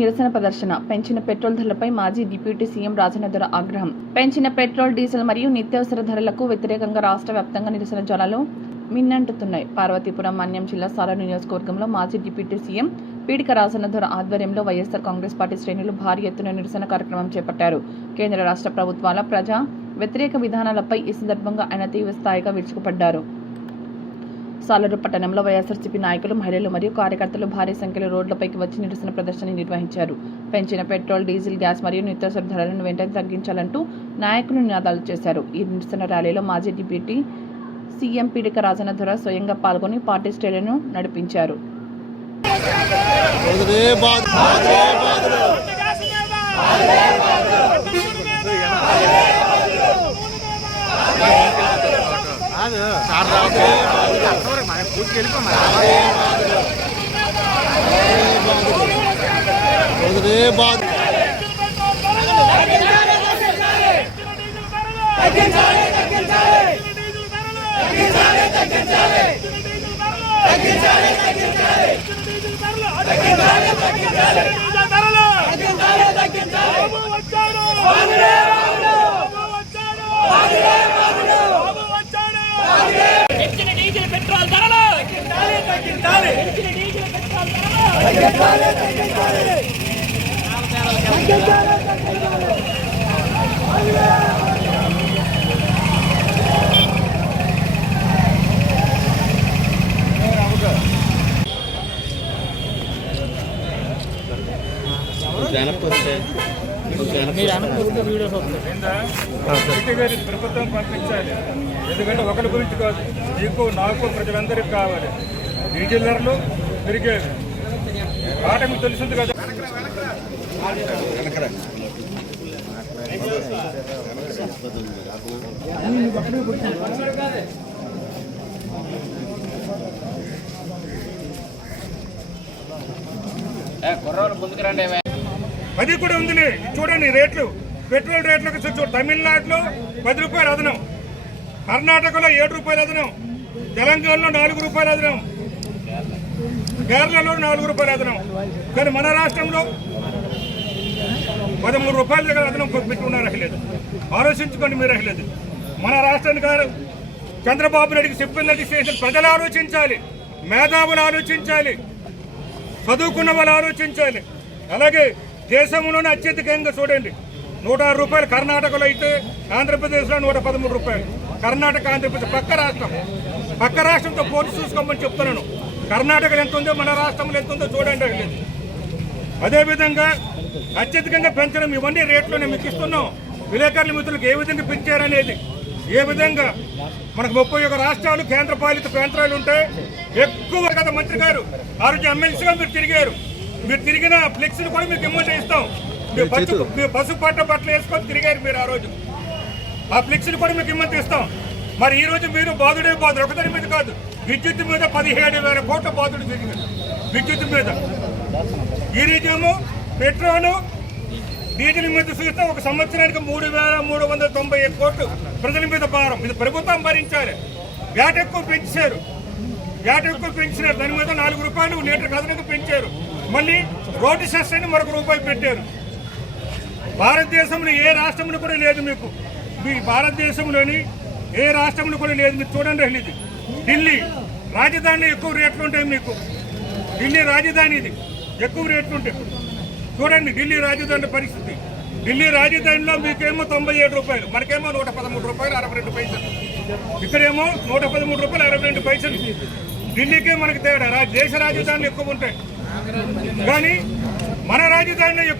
నిరసన ప్రదర్శన. పెంచిన పెట్రోల్ ధరలపై మాజీ డిప్యూటీ సీఎం రాజన్నధర ఆగ్రహం. పెంచిన పెట్రోల్, డీజిల్ మరియు నిత్యావసర ధరలకు వ్యతిరేకంగా రాష్ట్ర వ్యాప్తంగా నిరసన జ్వాలలు మిన్నంటుతున్నాయి. పార్వతీపురం మన్యం జిల్లా సాలూరు నియోజకవర్గంలో మాజీ డిప్యూటీ సీఎం పీడిక రాజన్నధర ఆధ్వర్యంలో వైఎస్ఆర్ కాంగ్రెస్ పార్టీ శ్రేణులు భారీ ఎత్తున నిరసన కార్యక్రమం చేపట్టారు. కేంద్ర రాష్ట్ర ప్రభుత్వాల ప్రజా వ్యతిరేక విధానాలపై ఈ సందర్భంగా ఆయన తీవ్ర స్థాయిగా విరుచుకుపడ్డారు. సాలూరు పట్టణంలో వైఎస్ఆర్సీపీ నాయకులు, మహిళలు మరియు కార్యకర్తలు భారీ సంఖ్యలో రోడ్లపైకి వచ్చి నిరసన ప్రదర్శన నిర్వహించారు. పెంచిన పెట్రోల్, డీజిల్, గ్యాస్ మరియు నిత్యావసర ధరలను వెంటనే తగ్గించాలంటూ నాయకులు నినాదాలు చేశారు. ఈ నిరసన ర్యాలీలో మాజీ డిప్యూటీ సీఎం పీడిక రాజన్నధర స్వయంగా పాల్గొని పార్టీ శ్రేణులను నడిపించారు. ప్రభుత్వం పంపించాలి. ఎందుకంటే ఒకరి గురించి కాదు, నీకు నాకు ప్రజలందరికీ కావాలి. డీజిల్ ధరలు పెరిగేది ఆట మీకు తెలిసింది కదా. అది కూడా ఉంది. చూడండి రేట్లు, పెట్రోల్ రేట్లకు తమిళనాడులో 10 రూపాయలు అదనం, కర్ణాటకలో 7 రూపాయలు అదనం, తెలంగాణలో 4 రూపాయలు అదనం, కేరళలో 4 రూపాయలు అదనం. కానీ మన రాష్ట్రంలో 13 రూపాయల దగ్గర అదనం పెట్టుకున్నారు. అహలేదు ఆలోచించుకోండి మీరు. అహలేదు మన రాష్ట్రానికి గారు చంద్రబాబు నాయుడికి చెప్పిందని చేసిన ప్రజలు ఆలోచించాలి, మేధావులు ఆలోచించాలి, చదువుకున్న వాళ్ళు ఆలోచించాలి. అలాగే దేశంలోనే అత్యధికంగా చూడండి, 106 రూపాయలు కర్ణాటకలో అయితే, ఆంధ్రప్రదేశ్లో 113 రూపాయలు. కర్ణాటక, ఆంధ్రప్రదేశ్ పక్క రాష్ట్రంతో పోటీ చూసుకోమని చెప్తున్నాను. కర్ణాటకలో ఎంత ఉందో మన రాష్ట్రంలో ఎంత ఉందో చూడండి. అదేవిధంగా అత్యధికంగా పెంచడం, ఇవన్నీ రేట్లోనే మీకు ఇస్తున్నాం. విలేకరుల మిత్రులకు ఏ విధంగా పెంచారనేది, ఏ విధంగా మనకు 31 రాష్ట్రాలు కేంద్ర పాలిత ప్రాంతాలు ఉంటాయి. ఎక్కువ కదా మంత్రి గారు ఆ రోజు ఎమ్మెల్సీగా మీరు తిరిగారు. మీరు తిరిగిన ఫ్లెక్స్లు కూడా మీకు ఇమ్మని ఇస్తాం. మీరు పసుపు బట్టలు వేసుకొని తిరిగారు మీరు ఆ రోజు. ఆ ఫ్లెక్స్లు కూడా మీకు ఇమ్మని ఇస్తాం. మరి ఈ రోజు మీరు బాధుడే బాధుడు, ఒకదాని మీద కాదు, విద్యుత్ మీద 17,000 కోట్ల బాధుడు జరిగింది. విద్యుత్ మీద ఈ రోజేమో పెట్రోలు, డీజిల్ మీద చూస్తే ఒక సంవత్సరానికి 3,391 కోట్లు ప్రజల మీద భారం. ఇది ప్రభుత్వం భరించాలి. వ్యాట్ ఎక్కువ పెంచారు. దాని మీద 4 రూపాయలు లీటర్ అదనంగా పెంచారు. మళ్ళీ రోడ్డు సెస్ అని మరొక రూపాయి పెట్టారు. భారతదేశంలో ఏ రాష్ట్రంలో కూడా లేదు. మీ భారతదేశంలోని ఏ రాష్ట్రంలో కూడా లేదు. మీరు చూడండి. ఇది ఢిల్లీ రాజధానిలో ఎక్కువ రేట్లు ఉంటాయి. మీకు ఢిల్లీ రాజధాని, ఇది ఎక్కువ రేట్లు ఉంటాయి. చూడండి ఢిల్లీ రాజధాని పరిస్థితి. ఢిల్లీ రాజధానిలో మీకేమో 97 రూపాయలు, మనకేమో 113 రూపాయలు 62 పైసలు. ఇక్కడేమో 113 రూపాయలు 62 పైసలు. ఢిల్లీకే మనకి తేడా. దేశ రాజధానులు ఎక్కువ ఉంటాయి, కానీ మన రాజధానిలో